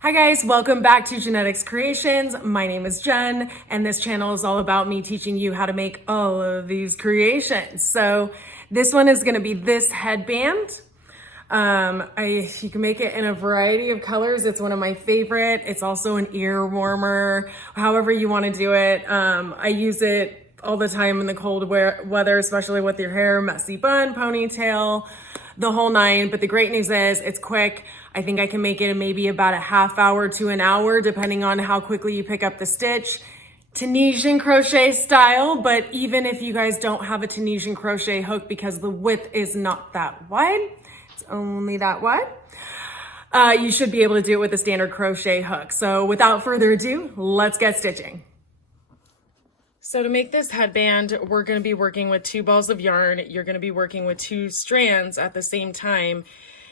Hi guys, welcome back to Genetics Creations. My name is Jen, and this channel is all about me teaching you how to make all of these creations. So this one is gonna be this headband. You can make it in a variety of colors. It's one of my favorite. It's also an ear warmer, however you wanna do it. I use it all the time in the cold weather, especially with your hair, messy bun, ponytail, the whole nine. But the great news is it's quick. I think I can make it in maybe about a half hour to an hour, depending on how quickly you pick up the stitch. Tunisian crochet style, but even if you guys don't have a Tunisian crochet hook because the width is not that wide, it's only that wide, you should be able to do it with a standard crochet hook. So without further ado, let's get stitching. So to make this headband, we're going to be working with 2 balls of yarn. You're going to be working with 2 strands at the same time.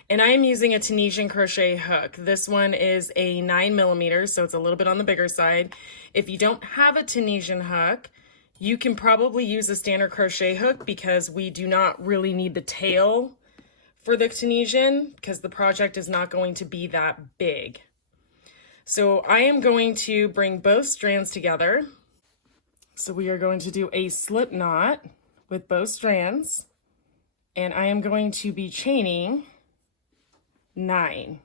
And I am using a Tunisian crochet hook. This one is a 9mm, so it's a little bit on the bigger side. If you don't have a Tunisian hook, you can probably use a standard crochet hook because we do not really need the tail for the Tunisian because the project is not going to be that big. So I am going to bring both strands together. So we are going to do a slip knot with both strands, and I am going to be chaining 9,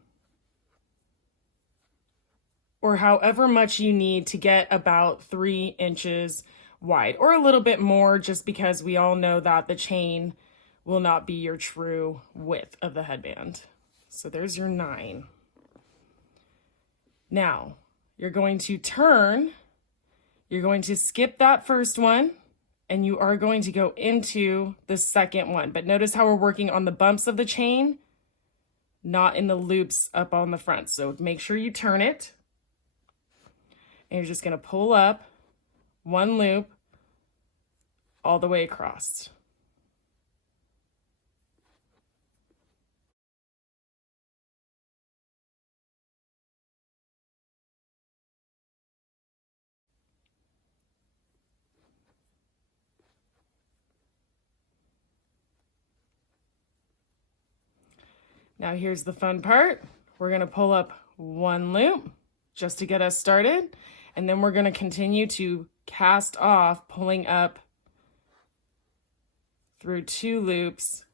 or however much you need to get about 3 inches wide, or a little bit more, just because we all know that the chain will not be your true width of the headband. So there's your 9. Now you're going to turn, you're going to skip that first one, and you are going to go into the second one. But notice how we're working on the bumps of the chain, not in the loops up on the front. So make sure you turn it, and you're just going to pull up 1 loop all the way across. Now here's the fun part. We're going to pull up 1 loop just to get us started, and then we're going to continue to cast off, pulling up through 2 loops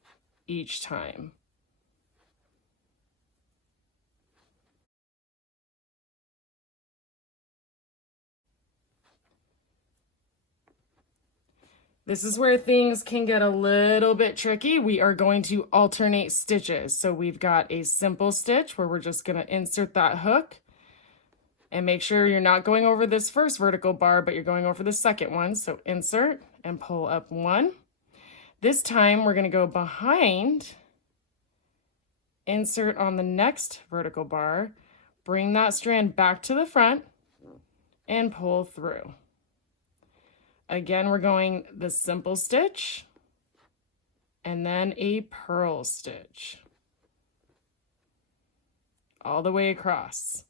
each time. This is where things can get a little bit tricky. We are going to alternate stitches. So we've got a simple stitch where we're just going to insert that hook, and make sure you're not going over this first vertical bar, but you're going over the second one. So insert and pull up 1. This time we're going to go behind, insert on the next vertical bar, bring that strand back to the front, and pull through. Again, we're going the simple stitch and then a purl stitch all the way across.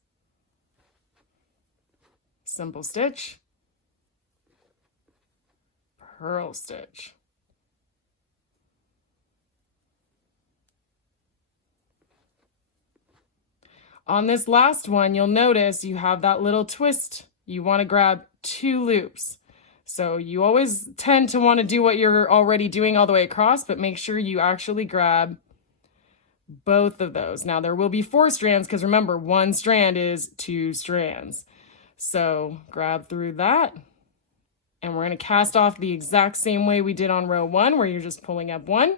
Simple stitch, purl stitch. On this last one, you'll notice you have that little twist. You want to grab 2 loops. So you always tend to want to do what you're already doing all the way across, but make sure you actually grab both of those. Now there will be 4 strands because remember, 1 strand is 2 strands. So grab through that, and we're going to cast off the exact same way we did on row 1, where you're just pulling up 1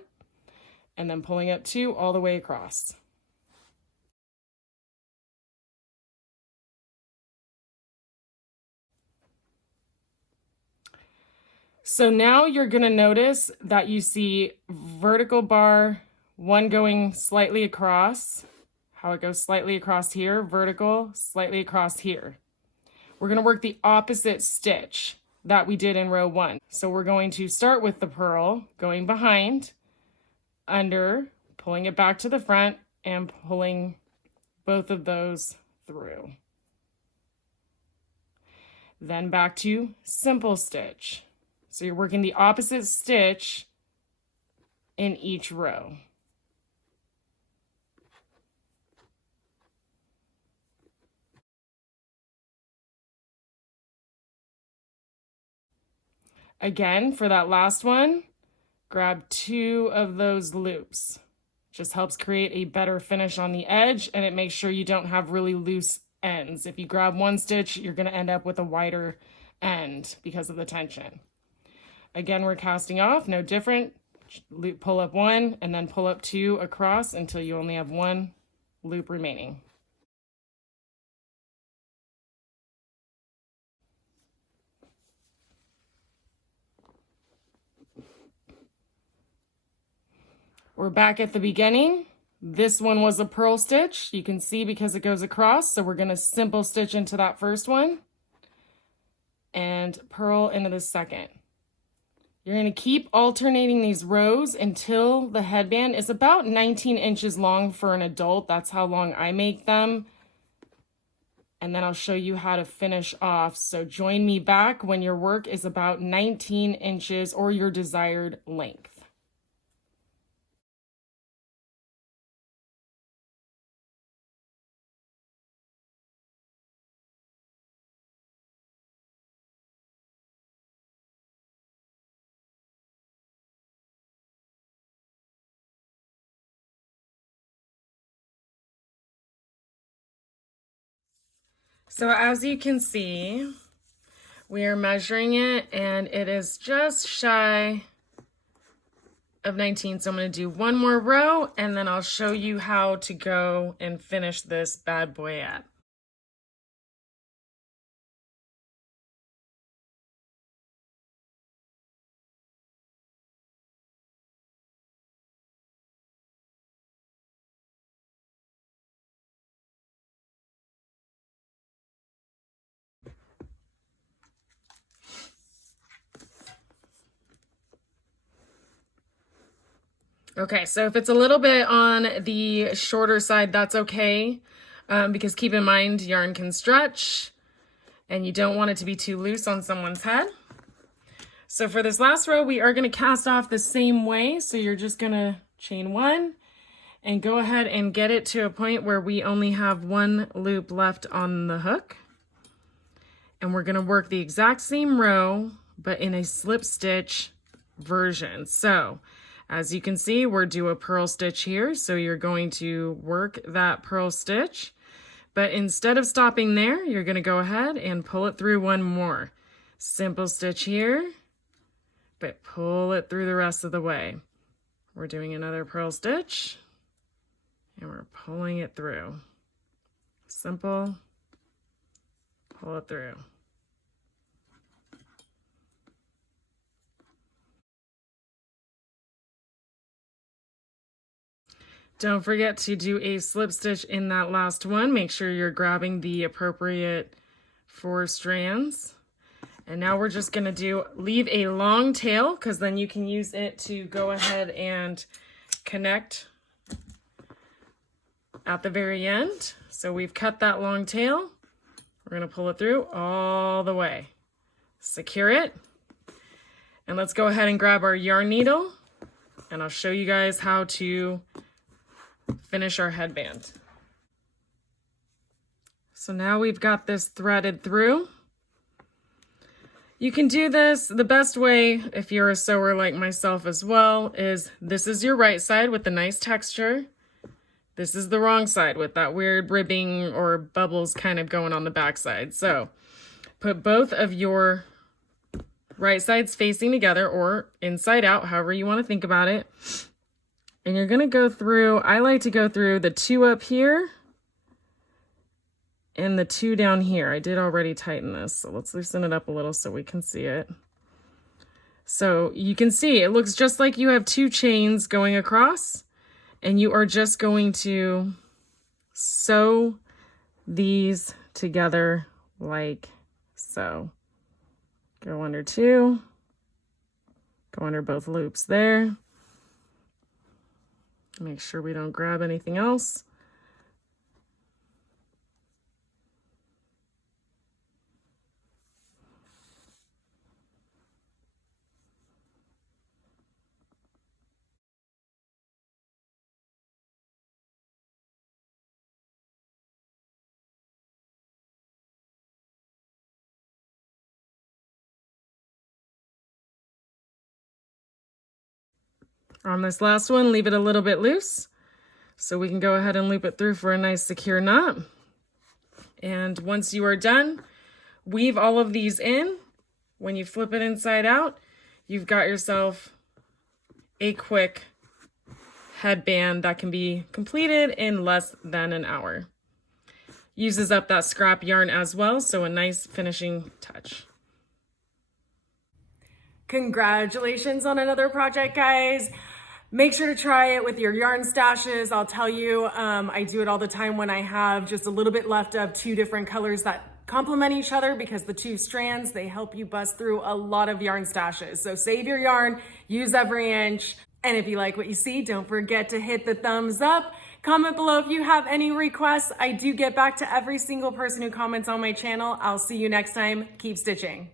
and then pulling up 2 all the way across. So now you're going to notice that you see vertical bar 1 going slightly across, how it goes slightly across here, vertical, slightly across here. We're going to work the opposite stitch that we did in row 1. So we're going to start with the purl, going behind, under, pulling it back to the front, and pulling both of those through. Then back to simple stitch. So you're working the opposite stitch in each row. Again, for that last one, grab 2 of those loops. Just helps create a better finish on the edge, and it makes sure you don't have really loose ends. If you grab one stitch, you're going to end up with a wider end because of the tension. Again, we're casting off, no different. Loop, pull up 1 and then pull up 2 across until you only have 1 loop remaining. We're back at the beginning. This one was a purl stitch. You can see because it goes across. So we're going to simple stitch into that first one and purl into the second. You're going to keep alternating these rows until the headband is about 19 inches long for an adult. That's how long I make them. And then I'll show you how to finish off. So join me back when your work is about 19 inches or your desired length. So as you can see, we are measuring it and it is just shy of 19. So I'm going to do one more row and then I'll show you how to go and finish this bad boy up. Okay, so if it's a little bit on the shorter side, that's okay, because keep in mind yarn can stretch and you don't want it to be too loose on someone's head. So for this last row, we are going to cast off the same way. So you're just going to chain 1 and go ahead and get it to a point where we only have 1 loop left on the hook. And we're going to work the exact same row, but in a slip stitch version. So as you can see, we're due a purl stitch here. So you're going to work that purl stitch, but instead of stopping there, you're going to go ahead and pull it through 1 more. Simple stitch here, but pull it through the rest of the way. We're doing another purl stitch and we're pulling it through. Simple, pull it through. Don't forget to do a slip stitch in that last one. Make sure you're grabbing the appropriate 4 strands. And now we're just going to leave a long tail because then you can use it to go ahead and connect at the very end. So we've cut that long tail. We're going to pull it through all the way. Secure it. And let's go ahead and grab our yarn needle and I'll show you guys how to finish our headband. So now we've got this threaded through. You can do this the best way if you're a sewer like myself as well is this is your right side with the nice texture. This is the wrong side with that weird ribbing or bubbles kind of going on the back side. So put both of your right sides facing together or inside out, however you want to think about it. And you're going to go through, I like to go through the 2 up here and the 2 down here. I did already tighten this, so let's loosen it up a little so we can see it. So you can see it looks just like you have 2 chains going across and you are just going to sew these together like so. Go under 2, go under both loops there. Make sure we don't grab anything else. On this last one, leave it a little bit loose so we can go ahead and loop it through for a nice secure knot. And once you are done, weave all of these in. When you flip it inside out, you've got yourself a quick headband that can be completed in less than an hour. Uses up that scrap yarn as well, so a nice finishing touch. Congratulations on another project, guys. Make sure to try it with your yarn stashes. I'll tell you, I do it all the time when I have just a little bit left of two different colors that complement each other, because the two strands, they help you bust through a lot of yarn stashes. So save your yarn, use every inch. And if you like what you see, don't forget to hit the thumbs up. Comment below if you have any requests. I do get back to every single person who comments on my channel. I'll see you next time. Keep stitching.